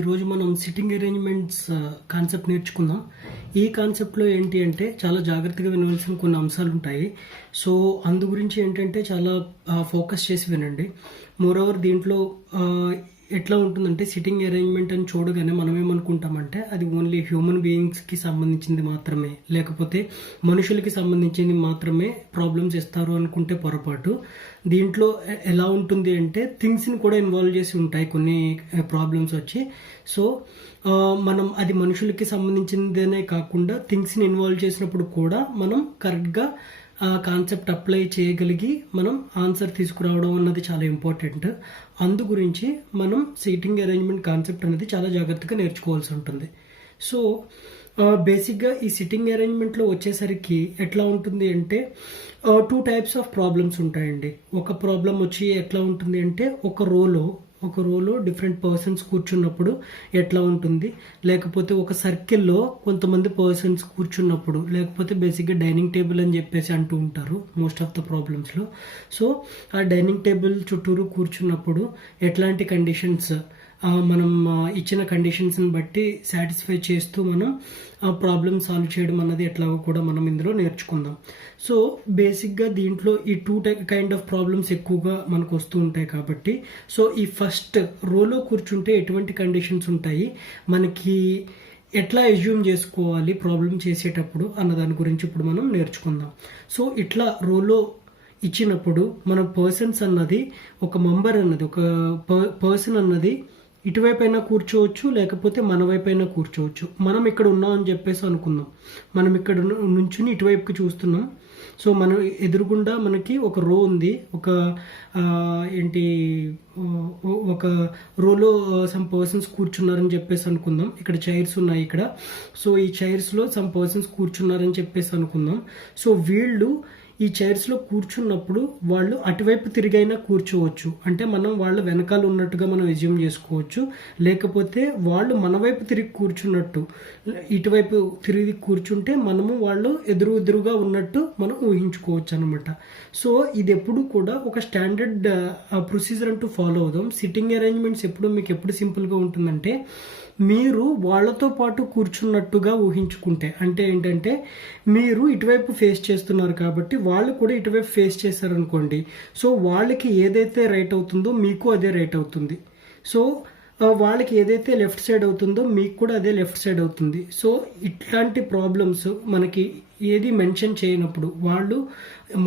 ఈరోజు మనం sitting arrangements concept నేర్చుకుందాం. ఈ కాన్సెప్ట్లో ఏంటి అంటే చాలా జాగ్రత్తగా వినవలసిన కొన్ని అంశాలు ఉంటాయి. సో అందు గురించి ఏంటంటే చాలా ఫోకస్ చేసి వినండి. మోరోవర్ దీంట్లో ఎట్లా ఉంటుందంటే సిట్టింగ్ అరేంజ్మెంట్ అని చూడగానే మనం ఏమనుకుంటామంటే అది ఓన్లీ హ్యూమన్ బీయింగ్స్కి సంబంధించింది మాత్రమే, లేకపోతే మనుషులకి సంబంధించింది మాత్రమే ప్రాబ్లమ్స్ ఇస్తారు అనుకుంటే పొరపాటు. దీంట్లో ఎలా ఉంటుంది అంటే థింగ్స్ని కూడా ఇన్వాల్వ్ చేసి ఉంటాయి కొన్ని ప్రాబ్లమ్స్ వచ్చి. సో మనం అది మనుషులకి సంబంధించిందనే కాకుండా థింగ్స్ని ఇన్వాల్వ్ చేసినప్పుడు కూడా మనం కరెక్ట్గా ఆ కాన్సెప్ట్ అప్లై చేయగలిగి మనం ఆన్సర్ తీసుకురావడం అన్నది చాలా ఇంపార్టెంట్. అందు గురించి మనం సిట్టింగ్ అరేంజ్మెంట్ కాన్సెప్ట్ అనేది చాలా జాగ్రత్తగా నేర్చుకోవాల్సి ఉంటుంది. సో బేసిక్గా ఈ సిట్టింగ్ అరేంజ్మెంట్లో వచ్చేసరికి ఎట్లా ఉంటుంది అంటే 2 టైప్స్ ఆఫ్ ప్రాబ్లమ్స్ ఉంటాయండి. ఒక ప్రాబ్లం వచ్చి ఎట్లా ఉంటుంది అంటే ఒక రోలో డిఫరెంట్ పర్సన్స్ కూర్చున్నప్పుడు ఎట్లా ఉంటుంది, లేకపోతే ఒక సర్కిల్లో కొంతమంది పర్సన్స్ కూర్చున్నప్పుడు, లేకపోతే బేసిక్గా డైనింగ్ టేబుల్ అని చెప్పేసి అంటూ ఉంటారు మోస్ట్ ఆఫ్ ద ప్రాబ్లమ్స్లో. సో ఆ డైనింగ్ టేబుల్ చుట్టూరు కూర్చున్నప్పుడు ఎట్లాంటి కండిషన్స్ మనం ఇచ్చిన కండిషన్స్ని బట్టి సాటిస్ఫై చేస్తూ మనం ఆ ప్రాబ్లమ్ సాల్వ్ చేయడం అన్నది ఎట్లాగో కూడా మనం ఇందులో నేర్చుకుందాం. సో బేసిక్గా దీంట్లో ఈ 2 కైండ్ ఆఫ్ ప్రాబ్లమ్స్ ఎక్కువగా మనకు వస్తూ ఉంటాయి కాబట్టి, సో ఈ ఫస్ట్ రోలో కూర్చుంటే ఎటువంటి కండిషన్స్ ఉంటాయి, మనకి ఎట్లా ఎజ్యూమ్ చేసుకోవాలి ప్రాబ్లం చేసేటప్పుడు అన్న దాని గురించి ఇప్పుడు మనం నేర్చుకుందాం. సో ఇట్లా రోలో ఇచ్చినప్పుడు మన పర్సన్స్ అన్నది ఒక మెంబర్ అన్నది ఒక పర్సన్ అన్నది ఇటువైపు అయినా కూర్చోవచ్చు, లేకపోతే మన వైపు అయినా కూర్చోవచ్చు. మనం ఇక్కడ ఉన్నాం అని చెప్పేసి అనుకుందాం. మనం ఇక్కడ నుంచుని ఇటువైపుకి చూస్తున్నాం. సో మనం ఎదురుగుండా మనకి ఒక రో ఉంది, ఒక రోలో సమ్ పర్సన్స్ కూర్చున్నారని చెప్పేసి అనుకుందాం. ఇక్కడ చైర్స్ ఉన్నాయి ఇక్కడ. సో ఈ చైర్స్లో సమ్ పర్సన్స్ కూర్చున్నారని చెప్పేసి అనుకుందాం. సో వీళ్ళు ఈ చైర్స్లో కూర్చున్నప్పుడు వాళ్ళు అటువైపు తిరిగైనా కూర్చోవచ్చు, అంటే మనం వాళ్ళ వెనకాల ఉన్నట్టుగా మనం ఎజ్యూమ్ చేసుకోవచ్చు, లేకపోతే వాళ్ళు మన వైపు తిరిగి కూర్చున్నట్టు ఇటువైపు తిరిగి కూర్చుంటే మనము వాళ్ళు ఎదురుగా ఉన్నట్టు మనం ఊహించుకోవచ్చు అనమాట. సో ఇది ఎప్పుడు కూడా ఒక స్టాండర్డ్ ప్రొసీజర్ అంటూ ఫాలో అవుదాం. సిట్టింగ్ అరేంజ్మెంట్స్ మీకు ఎప్పుడు సింపుల్గా ఉంటుందంటే మీరు వాళ్ళతో పాటు కూర్చున్నట్టుగా ఊహించుకుంటే, అంటే ఏంటంటే మీరు ఇటువైపు ఫేస్ చేస్తున్నారు కాబట్టి వాళ్ళు కూడా ఇటువైపు ఫేస్ చేశారనుకోండి, సో వాళ్ళకి ఏదైతే రైట్ అవుతుందో మీకు అదే రైట్ అవుతుంది. సో వాళ్ళకి ఏదైతే లెఫ్ట్ సైడ్ అవుతుందో మీకు కూడా అదే లెఫ్ట్ సైడ్ అవుతుంది. సో ఇట్లాంటి ప్రాబ్లమ్స్ మనకి ఏది మెన్షన్ చేయనప్పుడు వాళ్ళు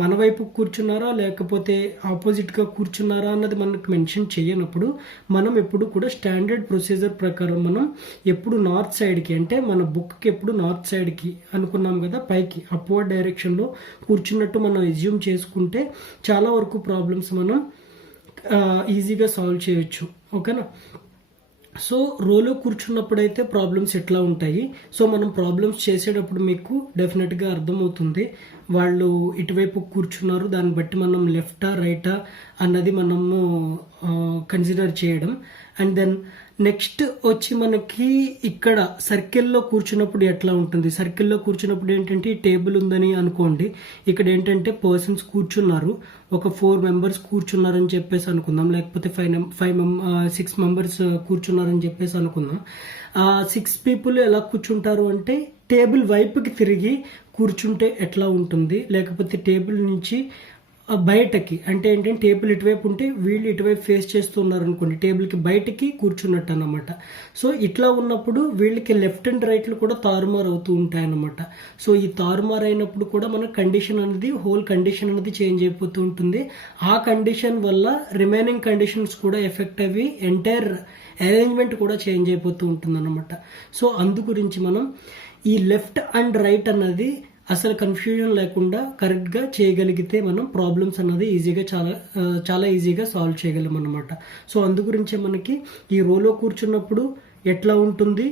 మన వైపు కూర్చున్నారా లేకపోతే ఆపోజిట్గా కూర్చున్నారా అన్నది మనకు మెన్షన్ చేయనప్పుడు మనం ఎప్పుడు కూడా స్టాండర్డ్ ప్రొసీజర్ ప్రకారం మనం ఎప్పుడు నార్త్ సైడ్కి, అంటే మన బుక్కి ఎప్పుడు నార్త్ సైడ్కి అనుకున్నాం కదా, పైకి అప్వర్డ్ డైరెక్షన్లో కూర్చున్నట్టు మనం ఎజ్యూమ్ చేసుకుంటే చాలా వరకు ప్రాబ్లమ్స్ మనం ఈజీగా సాల్వ్ చేయొచ్చు. ఓకేనా? సో రోలో కూర్చున్నప్పుడైతే ప్రాబ్లమ్స్ ఎట్లా ఉంటాయి, సో మనం ప్రాబ్లమ్స్ చేసేటప్పుడు మీకు డెఫినెట్గా అర్థమవుతుంది వాళ్ళు ఇటువైపు కూర్చున్నారు, దాన్ని బట్టి మనం లెఫ్టా రైటా అన్నది మనము కన్సిడర్ చేయడం. అండ్ దెన్ నెక్స్ట్ వచ్చి మనకి ఇక్కడ సర్కిల్లో కూర్చున్నప్పుడు ఎట్లా ఉంటుంది. సర్కిల్లో కూర్చున్నప్పుడు ఏంటంటే ఈ టేబుల్ ఉందని అనుకోండి, ఇక్కడ ఏంటంటే పర్సన్స్ కూర్చున్నారు, ఒక 4 మెంబర్స్ కూర్చున్నారని చెప్పేసి అనుకుందాం, లేకపోతే 6 మెంబర్స్ కూర్చున్నారని చెప్పేసి అనుకుందాం. 6 పీపుల్ ఎలా కూర్చుంటారు అంటే టేబుల్ వైపుకి తిరిగి కూర్చుంటే ఎట్లా ఉంటుంది, లేకపోతే టేబుల్ నుంచి బయటకి, అంటే ఏంటంటే టేబుల్ ఇటువైపు ఉంటే వీళ్ళు ఇటువైపు ఫేస్ చేస్తున్నారు అనుకోండి, టేబుల్కి బయటకి కూర్చున్నట్టు అన్నమాట. సో ఇట్లా ఉన్నప్పుడు వీళ్ళకి లెఫ్ట్ అండ్ రైట్లు కూడా తారుమారు అవుతూ ఉంటాయి అన్నమాట. సో ఈ తారుమారు అయినప్పుడు కూడా మన కండిషన్ అనేది హోల్ కండిషన్ అనేది చేంజ్ అయిపోతూ ఉంటుంది. ఆ కండిషన్ వల్ల రిమైనింగ్ కండిషన్స్ కూడా ఎఫెక్ట్ అవి ఎంటైర్ అరేంజ్మెంట్ కూడా చేంజ్ అయిపోతూ ఉంటుంది అన్నమాట. సో అందు గురించి మనం ఈ లెఫ్ట్ అండ్ రైట్ అన్నది అసలు కన్ఫ్యూజన్ లేకుండా కరెక్ట్గా చేయగలిగితే మనం ప్రాబ్లమ్స్ అన్నది చాలా ఈజీగా సాల్వ్ చేయగలం అన్నమాట. సో అందు గురించే మనకి ఈ రోలో కూర్చున్నప్పుడు ఎట్లా ఉంటుంది,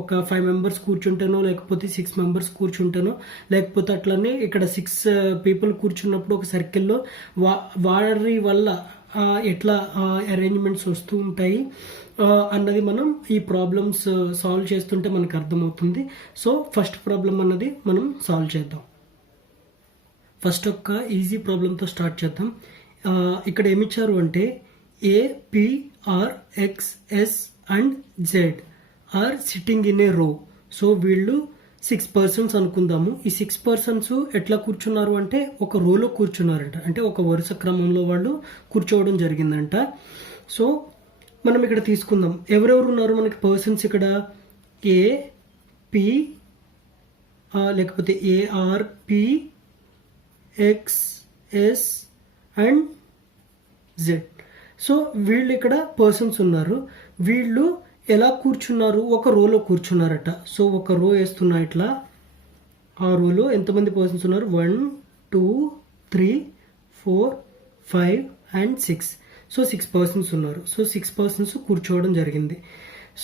ఒక 5 మెంబర్స్ కూర్చుంటానో లేకపోతే 6 మెంబర్స్ కూర్చుంటానో, లేకపోతే అట్లనే ఇక్కడ 6 పీపుల్ కూర్చున్నప్పుడు ఒక సర్కిల్లో వారి వల్ల ఎట్లా అరేంజ్మెంట్స్ వస్తూ ఉంటాయి అన్నది మనం ఈ ప్రాబ్లమ్స్ సాల్వ్ చేస్తుంటే మనకు అర్థమవుతుంది. సో ఫస్ట్ ప్రాబ్లం అన్నది మనం సాల్వ్ చేద్దాం. ఫస్ట్ ఒక ఈజీ ప్రాబ్లంతో స్టార్ట్ చేద్దాం. ఇక్కడ ఏమిచ్చారు అంటే APRXS and Z R sitting in a row. So వీళ్ళు 6 పర్సన్స్ అనుకుందాము. ఈ 6 పర్సన్స్ ఎట్లా కూర్చున్నారు అంటే ఒక రోలో కూర్చున్నారంట, అంటే ఒక వరుస క్రమంలో వాళ్ళు కూర్చోవడం జరిగిందంట. సో మనం ఇక్కడ తీసుకుందాం, ఎవరెవరు ఉన్నారు మనకి పర్సన్స్ ఇక్కడ, ఏ పి లేకపోతే AR P X S and Z. So వీళ్ళు ఇక్కడ పర్సన్స్ ఉన్నారు. వీళ్ళు ఎలా కూర్చున్నారు, ఒక రోలో కూర్చున్నారట. సో ఒక రో వేస్తున్నా ఇట్లా, ఆ రోలో ఎంతమంది పర్సన్స్ ఉన్నారు, 1 2 3 4 5 అండ్ 6. సో 6 పర్సన్స్ ఉన్నారు. సో 6 పర్సన్స్ కూర్చోవడం జరిగింది.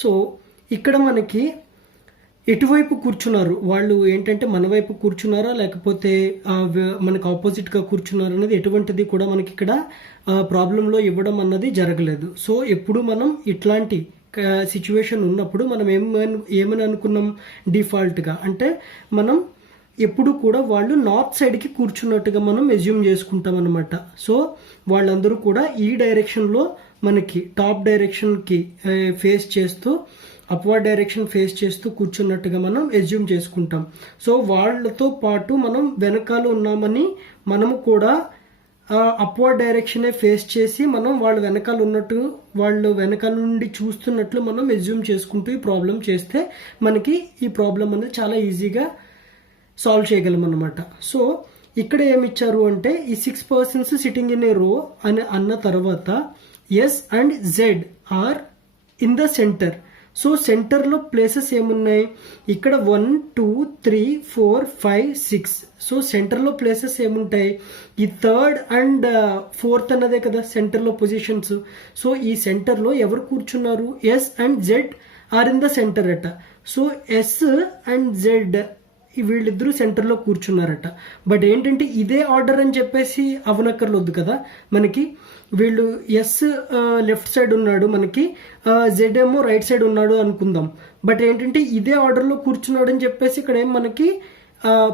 సో ఇక్కడ మనకి ఎటువైపు కూర్చున్నారు వాళ్ళు, ఏంటంటే మన వైపు కూర్చున్నారా లేకపోతే మనకు ఆపోజిట్గా కూర్చున్నారు అనేది ఎటువంటిది కూడా మనకి ఇక్కడ ప్రాబ్లంలో ఇవ్వడం అన్నది జరగలేదు. సో ఎప్పుడు మనం ఇట్లాంటి సిచ్యువేషన్ ఉన్నప్పుడు మనం ఏమని అనుకున్నాం, డిఫాల్ట్గా అంటే మనం ఎప్పుడు కూడా వాళ్ళు నార్త్ సైడ్కి కూర్చున్నట్టుగా మనం ఎజ్యూమ్ చేసుకుంటాం అనమాట. సో వాళ్ళందరూ కూడా ఈ డైరెక్షన్లో మనకి టాప్ డైరెక్షన్కి ఫేస్ చేస్తూ, అప్వర్డ్ డైరెక్షన్ ఫేస్ చేస్తూ కూర్చున్నట్టుగా మనం ఎజ్యూమ్ చేసుకుంటాం. సో వాళ్ళతో పాటు మనం వెనకాల ఉన్నామని మనము కూడా అప్వర్డ్ డైరెక్షనే ఫేస్ చేసి మనం వాళ్ళు వెనకాల ఉన్నట్టు, వాళ్ళు వెనకాల నుండి చూస్తున్నట్లు మనం ఎజ్యూమ్ చేసుకుంటూ ఈ ప్రాబ్లం చేస్తే మనకి ఈ ప్రాబ్లం అనేది చాలా ఈజీగా సాల్వ్ చేయగలం అన్నమాట. సో ఇక్కడ ఏమిచ్చారు అంటే ఈ 6 పర్సన్స్ సిట్టింగ్ ఇన్ ఏ రో అని అన్న తర్వాత S and Z are in the center. So సెంటర్లో ప్లేసెస్ ఏమున్నాయి, ఇక్కడ 1 2 3 4 5 6. సో సెంటర్లో ప్లేసెస్ ఏముంటాయి, ఈ 3rd అండ్ 4th అన్నదే కదా సెంటర్లో పొజిషన్స్. సో ఈ సెంటర్లో ఎవరు కూర్చున్నారు, S and Z are in the center అట. సో ఎస్ అండ్ జెడ్ వీళ్ళిద్దరూ సెంటర్లో కూర్చున్నారట. బట్ ఏంటంటే ఇదే ఆర్డర్ అని చెప్పేసి అవనక్కర్లొద్దు కదా మనకి. వీళ్ళు ఎస్ లెఫ్ట్ సైడ్ ఉన్నాడు, మనకి జెడ్ ఏమో రైట్ సైడ్ ఉన్నాడు అనుకుందాం. బట్ ఏంటంటే ఇదే ఆర్డర్లో కూర్చున్నాడు అని చెప్పేసి ఇక్కడ ఏం మనకి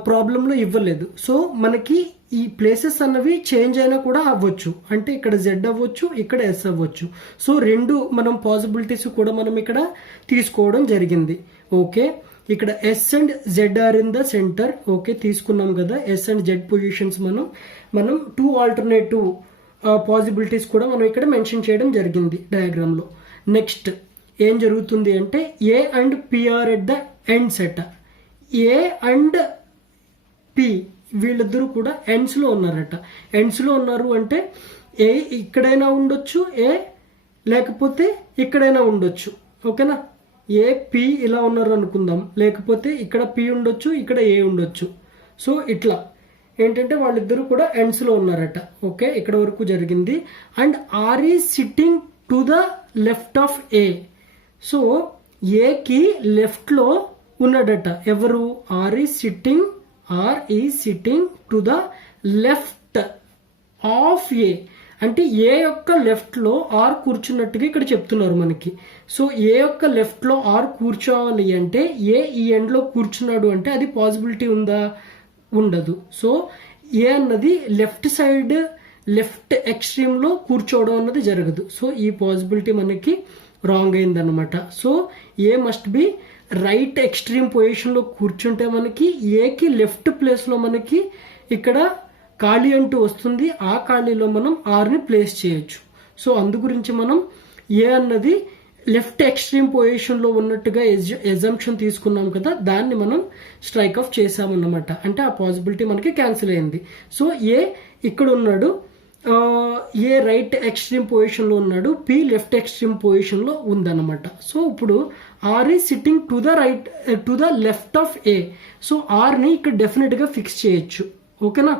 ప్రాబ్లంలో ఇవ్వలేదు. సో మనకి ఈ ప్లేసెస్ అన్నవి చేంజ్ అయినా కూడా అవ్వచ్చు, అంటే ఇక్కడ జెడ్ అవ్వచ్చు, ఇక్కడ ఎస్ అవ్వచ్చు. సో రెండు మనం పాసిబిలిటీస్ కూడా మనం ఇక్కడ తీసుకోవడం జరిగింది. ఓకే, ఇక్కడ S and Z are in the center. Okay, తీసుకున్నాం కదా ఎస్ అండ్ జెడ్ పొజిషన్స్. మనం 2 ఆల్టర్నేటివ్ పాసిబిలిటీస్ కూడా మనం ఇక్కడ మెన్షన్ చేయడం జరిగింది డయాగ్రామ్ లో. నెక్స్ట్ ఏం జరుగుతుంది అంటే A and P are at the end set. A and P వీళ్ళిద్దరూ కూడా ఎండ్స్ లో ఉన్నారట. ఎండ్స్ లో ఉన్నారు అంటే ఏ ఇక్కడైనా ఉండొచ్చు, ఏ లేకపోతే ఇక్కడైనా ఉండొచ్చు. ఓకేనా, ఏ పి ఇలా ఉన్నారు అనుకుందాం, లేకపోతే ఇక్కడ పి ఉండొచ్చు, ఇక్కడ ఏ ఉండొచ్చు. సో ఇట్లా ఏంటంటే వాళ్ళిద్దరూ కూడా ఎండ్స్ లో ఉన్నారట. ఓకే, ఇక్కడ వరకు జరిగింది. And R is sitting to the left of A. So ఏకి లెఫ్ట్ లో ఉన్నాడట ఎవరు, R is sitting to the left of A. అంటే ఏ యొక్క లెఫ్ట్ లో ఆర్ కూర్చున్నట్టుగా ఇక్కడ చెప్తున్నారు మనకి. సో ఏ యొక్క లెఫ్ట్ లో ఆర్ కూర్చోవాలి అంటే ఏ ఈ ఎండ్ లో కూర్చున్నాడు అంటే అది పాసిబిలిటీ ఉందా, ఉండదు. సో ఏ అన్నది లెఫ్ట్ సైడ్ లెఫ్ట్ ఎక్స్ట్రీమ్ లో కూర్చోవడం అన్నది జరగదు. సో ఈ పాసిబిలిటీ మనకి రాంగ్ అయిందనమాట. So a must be right extreme position లో కూర్చుంటే మనకి ఏకి లెఫ్ట్ ప్లేస్ లో మనకి ఇక్కడ ఖాళీ అంటూ వస్తుంది. ఆ ఖాళీలో మనం ఆర్ని ప్లేస్ చేయొచ్చు. సో అందు గురించి మనం ఏ అన్నది లెఫ్ట్ ఎక్స్ట్రీమ్ పొజిషన్ లో ఉన్నట్టుగా ఎజంప్షన్ తీసుకున్నాం కదా, దాన్ని మనం స్ట్రైక్ ఆఫ్ చేసామన్నమాట. అంటే ఆ పాసిబిలిటీ మనకి క్యాన్సిల్ అయింది. సో ఏ ఇక్కడ ఉన్నాడు, ఏ రైట్ ఎక్స్ట్రీమ్ పొజిషన్ లో ఉన్నాడు, పి లెఫ్ట్ ఎక్స్ట్రీమ్ పొజిషన్ లో ఉందన్నమాట. సో ఇప్పుడు ఆర్ ఈ sitting to the left of A. So R ని ఇక్కడ డెఫినెట్ గా ఫిక్స్ చేయొచ్చు. ఓకేనా,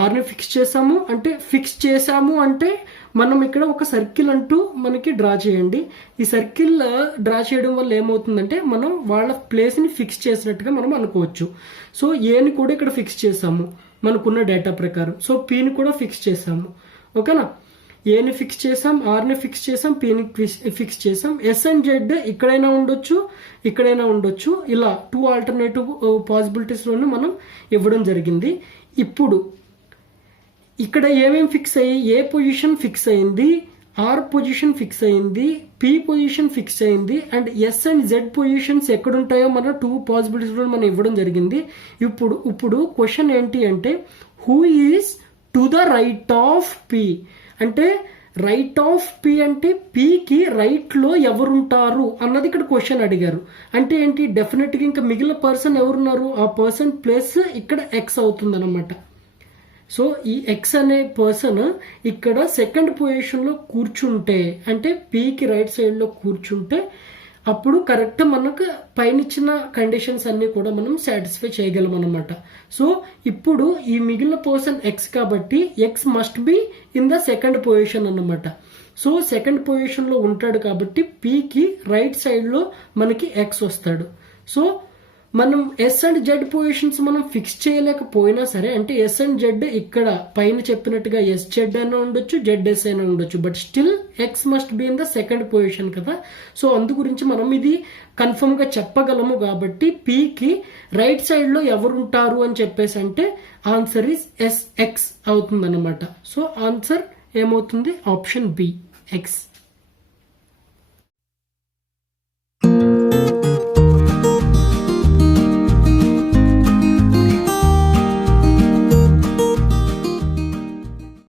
ఆర్ని ఫిక్స్ చేసాము అంటే మనం ఇక్కడ ఒక సర్కిల్ అంటూ మనకి డ్రా చేయండి. ఈ సర్కిల్ డ్రా చేయడం వల్ల ఏమవుతుందంటే మనం వాళ్ళ ప్లేస్ని ఫిక్స్ చేసినట్టుగా మనం అనుకోవచ్చు. సో ఏని కూడా ఇక్కడ ఫిక్స్ చేసాము మనకున్న డేటా ప్రకారం. సో పీని కూడా ఫిక్స్ చేసాము. ఓకేనా, ఏని ఫిక్స్ చేసాం, ఆర్ని ఫిక్స్ చేసాం, పీని ఫిక్స్ చేసాం. ఎస్ అండ్ జెడ్ ఇక్కడైనా ఉండొచ్చు, ఇక్కడైనా ఉండొచ్చు. ఇలా 2 ఆల్టర్నేటివ్ పాసిబిలిటీస్లోనే మనం ఇవ్వడం జరిగింది. ఇప్పుడు ఇక్కడ ఏమేమి ఫిక్స్ అయ్యి, ఏ పొజిషన్ ఫిక్స్ అయింది, ఆర్ పొజిషన్ ఫిక్స్ అయింది, పి పొజిషన్ ఫిక్స్ అయింది, and S and Z positions ఎక్కడుంటాయో మన 2 పాసిబిలిటీస్ మనం ఇవ్వడం జరిగింది. ఇప్పుడు క్వశ్చన్ ఏంటి అంటే who is to the right of P అంటే రైట్ ఆఫ్ పి అంటే పికి రైట్లో ఎవరుంటారు అన్నది ఇక్కడ క్వశ్చన్ అడిగారు. అంటే ఏంటి, డెఫినెట్గా ఇంకా మిగిలిన పర్సన్ ఎవరున్నారు, ఆ పర్సన్ ప్లస్ ఇక్కడ ఎక్స్ అవుతుంది అనమాట. సో ఈ ఎక్స్ అనే పర్సన్ ఇక్కడ సెకండ్ పొజిషన్లో కూర్చుంటే అంటే పీకి రైట్ సైడ్లో కూర్చుంటే అప్పుడు కరెక్ట్ మనకు పైన ఇచ్చిన కండిషన్స్ అన్ని కూడా మనం సాటిస్ఫై చేయగలం అనమాట. సో ఇప్పుడు ఈ మిగిలిన పర్సన్ ఎక్స్ కాబట్టి X must be in the second position అన్నమాట. సో సెకండ్ పొజిషన్లో ఉంటాడు కాబట్టి పీకి రైట్ సైడ్లో మనకి ఎక్స్ వస్తాడు. సో మనం ఎస్ అండ్ జెడ్ పొజిషన్స్ మనం ఫిక్స్ చేయలేకపోయినా సరే, అంటే ఎస్ అండ్ జెడ్ ఇక్కడ పైన చెప్పినట్టుగా ఎస్ జెడ్ అయినా ఉండొచ్చు, జెడ్ ఎస్ అయినా ఉండొచ్చు, but still X must be in the second position కదా. సో అందు గురించి మనం ఇది కన్ఫర్మ్ గా చెప్పగలము కాబట్టి పీకి రైట్ సైడ్ లో ఎవరుంటారు అని చెప్పేసి అంటే ఆన్సర్ ఇస్ ఎస్ ఎక్స్ అవుతుంది అనమాట. సో ఆన్సర్ ఏమవుతుంది, ఆప్షన్ బి ఎక్స్.